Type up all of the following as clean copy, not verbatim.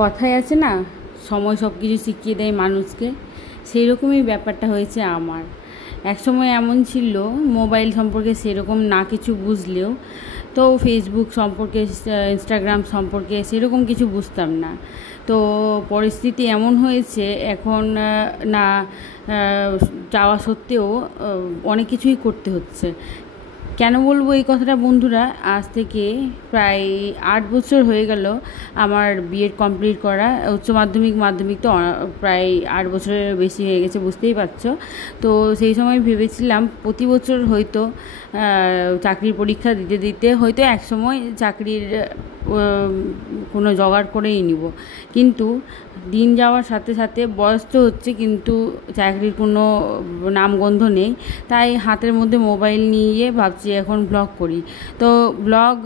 কথায় আছে না, সময় সব কিছু শিখিয়ে দেয় মানুষকে, সেই রকমই ব্যাপারটা হয়েছে আমার। একসময় এমন ছিল, মোবাইল সম্পর্কে সেরকম না কিছু বুঝলেও তো ফেসবুক সম্পর্কে, ইনস্টাগ্রাম সম্পর্কে সেরকম কিছু বুঝতাম না। তো পরিস্থিতি এমন হয়েছে এখন, না চাওয়া সত্ত্বেও অনেক কিছুই করতে হচ্ছে। কেন বলবো এই কথাটা বন্ধুরা, আজ থেকে প্রায় 8 বছর হয়ে গেল আমার বিএড কমপ্লিট করা। উচ্চ মাধ্যমিক মাধ্যমিক তো প্রায় 8 বছরের বেশি হয়ে গেছে, বুঝতেই পারছো। তো সেই সময় ভেবেছিলাম প্রতি বছর হয়তো চাকরির পরীক্ষা দিতে দিতে হয়তো এক সময় চাকরির কোনো জোগাড় করেই নিব। কিন্তু দিন যাওয়ার সাথে সাথে বয়স তো হচ্ছে, কিন্তু চাকরির কোনো নামগন্ধ নেই। তাই হাতের মধ্যে মোবাইল নিয়ে ভাবছি এখন ব্লগ করি। তো ব্লগ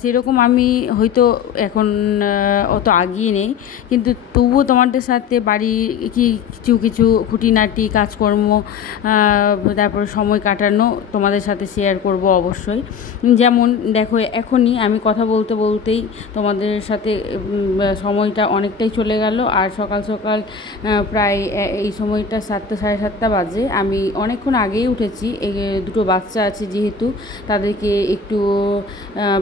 সেরকম আমি হয়তো এখন অত আগিয়ে নেই, কিন্তু তবুও তোমাদের সাথে বাড়ি কিছু কিছু খুঁটিনাটি কাজকর্ম, তারপর সময় কাটানো তোমাদের সাথে শেয়ার করব অবশ্যই। যেমন দেখো, এখনই আমি কথা বলতে বলতেই তোমাদের সাথে সময়টা অনেকটাই চলে গেল। আর সকাল সকাল প্রায় এই সময়টা 7টা সাড়ে 7টা বাজে। আমি অনেকক্ষণ আগেই উঠেছি, এই দুটো বাচ্চা আছে যেহেতু, তাদেরকে একটু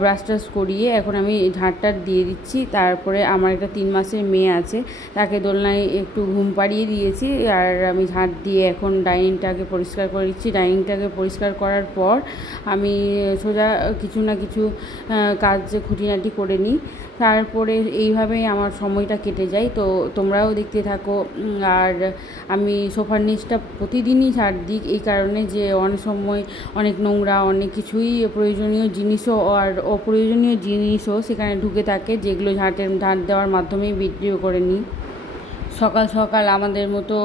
ব্রাশ টাশ করিয়ে এখন আমি ঝাঁটটার দিয়ে দিচ্ছি। তারপরে আমার একটা 3 মাসের মেয়ে আছে, তাকে দোলনায় একটু ঘুম পাড়িয়ে দিয়েছি। আর আমি ঝাঁট দিয়ে এখন ডাইনিংটাকে পরিষ্কার করে দিচ্ছি। ডাইনিংটাকে পরিষ্কার করার পর আমি সোজা কিছু না কিছু কাজ খুঁটিনাটি করে নিই। তারপরে এইভাবেই আমার সময়টা কেটে যায়। তো তোমরাও দেখতে থাকো। আর আমি সোফার নিচটা প্রতিদিনই ঝাড় দিই, এই কারণে যে অনেক সময় অনেক নোংরা, অনেক কিছুই প্রয়োজনীয় জিনিসও আর অপ্রয়োজনীয় জিনিসও সেখানে ঢুকে থাকে, যেগুলো ঝাঁট দেওয়ার মাধ্যমেই বিক্রিও করে নিই। সকাল সকাল আমাদের মতো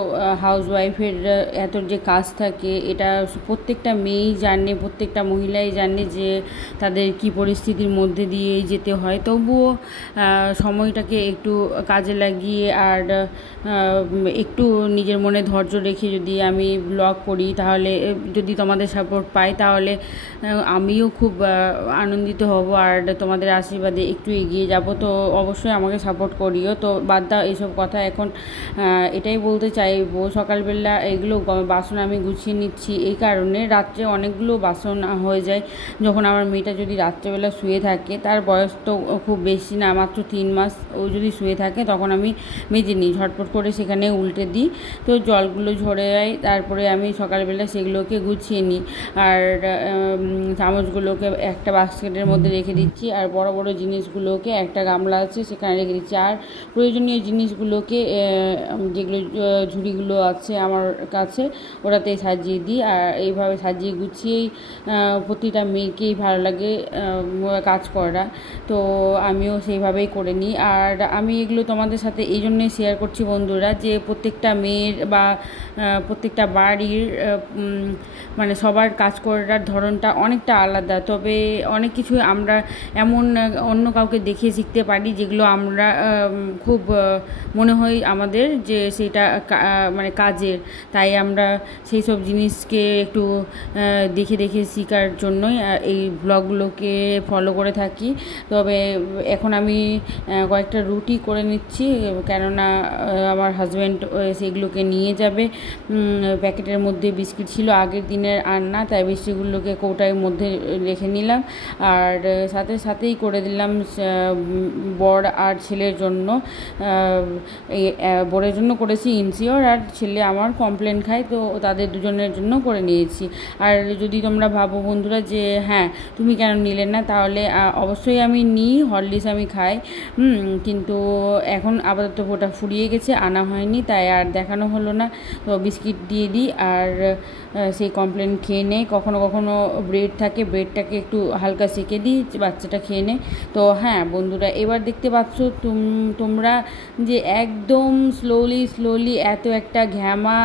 হাউসওয়াইফের এত যে কাজ থাকে, এটা প্রত্যেকটা মেয়েই জানে, প্রত্যেকটা মহিলাই জানে যে তাদের কি পরিস্থিতির মধ্যে দিয়ে যেতে হয়। তবুও সময়টাকে একটু কাজে লাগিয়ে আর একটু নিজের মনে ধৈর্য রেখে যদি আমি ব্লগ করি, তাহলে যদি তোমাদের সাপোর্ট পাই, তাহলে আমিও খুব আনন্দিত হব। আর তোমাদের আশীর্বাদে একটু এগিয়ে যাব। তো অবশ্যই আমাকে সাপোর্ট করিও। তো বাদ দাও এইসব কথা, এখন এটাই বলতে চাইবো, সকালবেলা এগুলো বাসন আমি গুছিয়ে নিচ্ছি এই কারণে, রাত্রে অনেকগুলো বাসন হয়ে যায় যখন আমার মেয়েটা যদি রাত্রেবেলা শুয়ে থাকে। তার বয়স তো খুব বেশি না, মাত্র 3 মাস। ও যদি শুয়ে থাকে তখন আমি মেজে নিই, ঝটপট করে সেখানে উল্টে দিই, তো জলগুলো ঝরে যায়। তারপরে আমি সকালবেলা সেগুলোকে গুছিয়ে নিই। আর চামচগুলোকে একটা বাস্কেটের মধ্যে রেখে দিচ্ছি, আর বড় বড় জিনিসগুলোকে একটা গামলা আছে সেখানে রেখে দিচ্ছি। আর প্রয়োজনীয় জিনিসগুলোকে যেগুলো ঝুড়িগুলো আছে আমার কাছে, ওটাতে সাজিয়ে দিই। আর এইভাবে সাজিয়ে গুছিয়েই প্রতিটা মেয়েকেই ভালো লাগে কাজ করা। তো আমিও সেইভাবেই করে নিই। আর আমি এগুলো তোমাদের সাথে এই জন্যই শেয়ার করছি বন্ধুরা, যে প্রত্যেকটা মেয়ের বা প্রত্যেকটা বাড়ির মানে সবার কাজ করার ধরনটা অনেকটা আলাদা। তবে অনেক কিছু আমরা এমন অন্য কাউকে দেখে শিখতে পারি, যেগুলো আমরা খুব মনে হয় আমাদের যে সেটা মানে কাজের। তাই আমরা সেই সব জিনিসকে একটু দেখে দেখে শেখার জন্যই এই ব্লগগুলোকে ফলো করে থাকি। তবে এখন আমি কয়েকটা রুটি করে নিচ্ছি, কেননা আমার হাজব্যান্ড সেগুলোকে নিয়ে যাবে। প্যাকেটের মধ্যে বিস্কিট ছিল আগের দিনের আনা, তাই বিস্কিটগুলোকে কৌটার মধ্যে রেখে নিলাম। আর সাথে সাথেই করে দিলাম বর আর ছেলের জন্য। বরের জন্য করেছি ইনসিওর, আর ছেলে আমার কমপ্লেন খায়, তো তাদের দুজনের জন্য করে নিয়েছি। আর যদি তোমরা ভাবো বন্ধুরা যে হ্যাঁ তুমি কেন নিলে না, তাহলে অবশ্যই আমি নিই, হরলিক্স আমি খাই, কিন্তু এখন আপাতত ওটা ফুরিয়ে গেছে, আনা হয়নি, তাই আর দেখানো হলো না। তো বিস্কিট দিয়ে দিই, আর সেই কমপ্লেন খেয়ে নেই। কখনো কখনো ব্রেড থাকে, ব্রেডটাকে একটু হালকা সেঁকে দিই, বাচ্চাটা খেয়ে নেয়। তো হ্যাঁ বন্ধুরা, এবার দেখতে পাচ্ছ তোমরা যে একদম স্লোলি এত একটা ঘ্যামা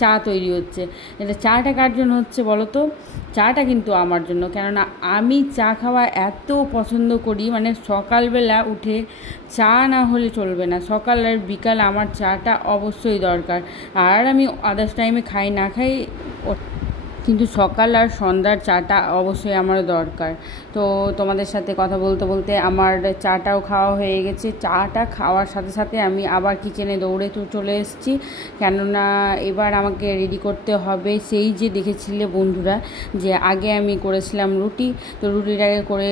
চা তৈরি হচ্ছে। এটা চাটা কার জন্য হচ্ছে বলো তো? চাটা কিন্তু আমার জন্য, কেননা আমি চা খাওয়া এত পছন্দ করি, মানে সকালবেলা উঠে চা না হলে চলবে না। সকাল আর বিকাল আমার চাটা অবশ্যই দরকার। আর আমি আদার্স টাইমে খাই না খাই কিন্তু সকাল আর সন্ধ্যার চাটা অবশ্যই আমারও দরকার। তো তোমাদের সাথে কথা বলতে বলতে আমার চাটাও খাওয়া হয়ে গেছে। চাটা খাওয়ার সাথে সাথে আমি আবার কিচেনে দৌড়ে চলে এসেছি, কেননা এবার আমাকে রেডি করতে হবে। সেই যে দেখেছিলে বন্ধুরা যে আগে আমি করেছিলাম রুটি, তো রুটিটাকে করে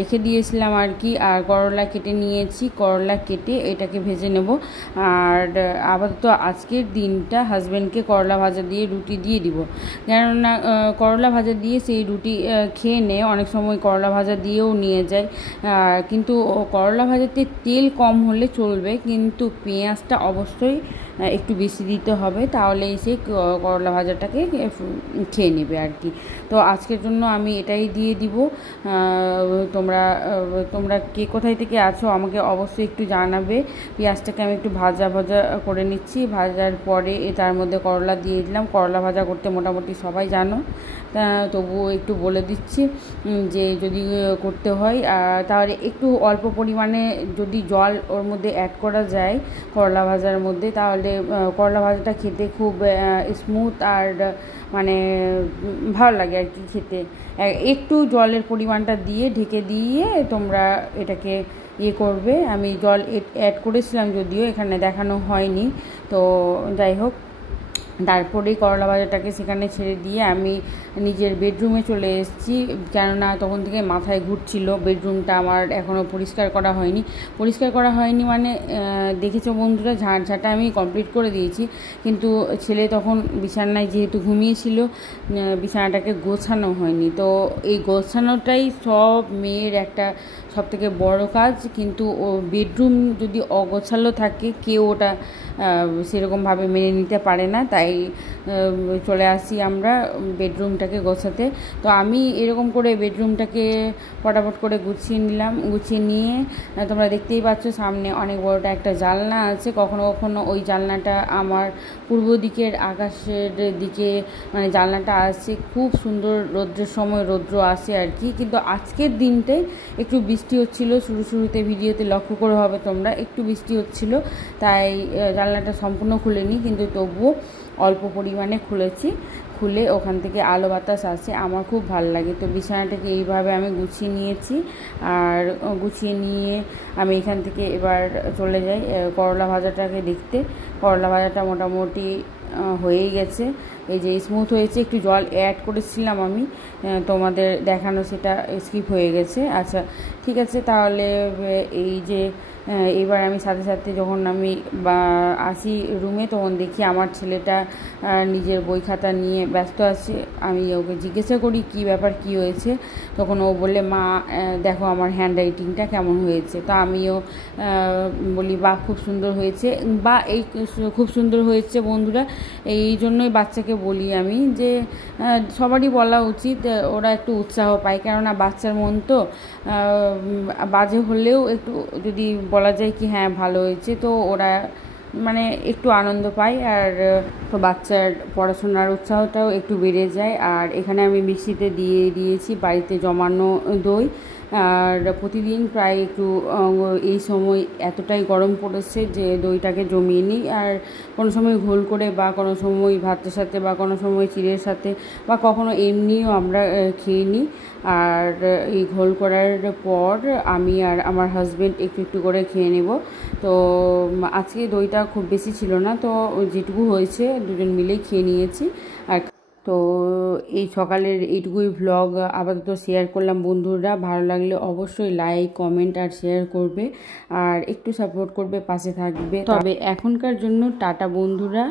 রেখে দিয়েছিলাম আর কি। আর করলা কেটে নিয়েছি, করলা কেটে এটাকে ভেজে নেব। আর আপাতত আজকের দিনটা হাজব্যান্ডকে করলা ভাজা দিয়ে রুটি দিয়ে দিব, কেননা করলা ভাজা দিয়ে সেই রুটি খেয়ে নেয়। অনেক সময় করলা ভাজা দিয়েও নিয়ে যায়, কিন্তু করলা ভাজাতে তেল কম হলে চলবে, কিন্তু পেঁয়াজটা অবশ্যই একটু বেশি দিতে হবে, তাহলেই সে করলা ভাজাটাকে খেয়ে নেবে আর কি। তো আজকের জন্য আমি এটাই দিয়ে দিব। তোমরা তোমরা কে কোথায় থেকে আছো আমাকে অবশ্যই একটু জানাবে। পেঁয়াজটাকে আমি একটু ভাজা ভাজা করে নিচ্ছি, ভাজার পরে তার মধ্যে করলা দিয়ে দিলাম। করলা ভাজা করতে মোটামুটি সবাই জানো, তবুও একটু বলে দিচ্ছি যে যদি করতে হয় তাহলে একটু অল্প পরিমাণে যদি জল ওর মধ্যে অ্যাড করা যায় করলা ভাজার মধ্যে, তাহলে করলা ভাজাটা খেতে খুব স্মুথ আর মানে ভালো লাগে আর কি খেতে। একটু জলের পরিমাণটা দিয়ে ঢেকে দিয়ে তোমরা এটাকে করবে। আমি জল অ্যাড করেছিলাম, যদিও এখানে দেখানো হয়নি। তো যাই হোক, তারপরেই করলা ভাজাটাকে সেখানে ছেড়ে দিয়ে আমি নিজের বেডরুমে চলে এসেছি, কেননা তখন থেকে মাথায় ঘুরছিল। বেডরুমটা আমার এখনও পরিষ্কার করা হয়নি মানে দেখেছো বন্ধুরা, ঝাঁটা আমি কমপ্লিট করে দিয়েছি, কিন্তু ছেলে তখন বিছানায় যেহেতু ঘুমিয়েছিল, বিছানাটাকে গোছানো হয়নি। তো এই গোছানোটাই সব মেয়ের একটা সবথেকে বড় কাজ, কিন্তু ও বেডরুম যদি অগোছালো থাকে কেউ ওটা সেরকমভাবে মেনে নিতে পারে না। তাই চলে আসি আমরা বেডরুমটাকে গোছাতে। তো আমি এরকম করে বেডরুমটাকে ফটাফট করে গুছিয়ে নিলাম। গুছিয়ে নিয়ে তোমরা দেখতেই পাচ্ছ সামনে অনেক বড়টা একটা জানলা আছে। কখনো কখনো ওই জানলাটা আমার পূর্ব দিকের আকাশের দিকে মানে জানলাটা আসে, খুব সুন্দর রৌদ্রের সময় রৌদ্র আসে আর কি। কিন্তু আজকের দিনটাই একটু বৃষ্টি হচ্ছিলো, শুরুতে ভিডিওতে লক্ষ্য করে হবে তোমরা, একটু বৃষ্টি হচ্ছিলো, তাই জানলাটা সম্পূর্ণ খুলিনি, কিন্তু তবুও অল্প পরিমাণে খুলে ওখান থেকে আলো বাতাস আসে, আমার খুব ভালো লাগে। তো বিছানাটাকে এইভাবে আমি গুছিয়ে নিয়েছি, আর গুছিয়ে নিয়ে আমি এখান থেকে এবার চলে যাই করলা ভাজাটাকে দেখতে। করলা ভাজাটা মোটামুটি হয়েই গেছে, এই যে স্মুথ হয়েছে। একটু জল অ্যাড করেছিলাম আমি, তোমাদের দেখানো সেটা স্কিপ হয়ে গেছে। আচ্ছা ঠিক আছে, তাহলে এই যে এবার আমি সাথে সাথে যখন আমি আসি রুমে, তখন দেখি আমার ছেলেটা নিজের বই খাতা নিয়ে ব্যস্ত আছে। আমি ওকে জিজ্ঞাসা করি কি ব্যাপার, কি হয়েছে, তখন ও বললে মা দেখো আমার হ্যান্ড রাইটিংটা কেমন হয়েছে। তো আমিও বলি বাহ খুব সুন্দর হয়েছে, বা এই খুব সুন্দর হয়েছে বন্ধুরা। এই জন্যই বাচ্চাকে বলি আমি যে সবারই বলা উচিত, ওরা একটু উৎসাহ পায়, কেননা বাচ্চার মন তো বাজে হলেও একটু যদি বলা যায় কি হ্যাঁ ভালো হয়েছে, তো ওরা মানে একটু আনন্দ পায়, আর তো বাচ্চার পড়াশোনার উৎসাহটাও একটু বেড়ে যায়। আর এখানে আমি মিক্সিতে দিয়ে দিয়েছি বাড়িতে জমানো দই, আর প্রতিদিন প্রায় একটু এই সময় এতটাই গরম পড়েছে যে দইটাকে জমিয়ে নিই, আর কোনো সময় ঘোল করে, বা কোনো সময় ভাতের সাথে, বা কোনো সময় চিড়ের সাথে, বা কখনো এমনিও আমরা খেয়ে নিই। আর এই ঘোল করার পর আমি আর আমার হাজব্যান্ড একটু একটু করে খেয়ে নেব। তো আজকে দইটা খুব বেশি ছিল না, তো যেটুকু হয়েছে দুজন মিলেই খেয়ে নিয়েছি। আর তো এই সকালের এইটুকুই ভ্লগ আপাতত শেয়ার করলাম বন্ধুরা। ভালো লাগলে অবশ্যই লাইক, কমেন্ট আর শেয়ার করবে, আর একটু সাপোর্ট করবে, পাশে থাকবে। তবে এখনকার জন্য টাটা বন্ধুরা।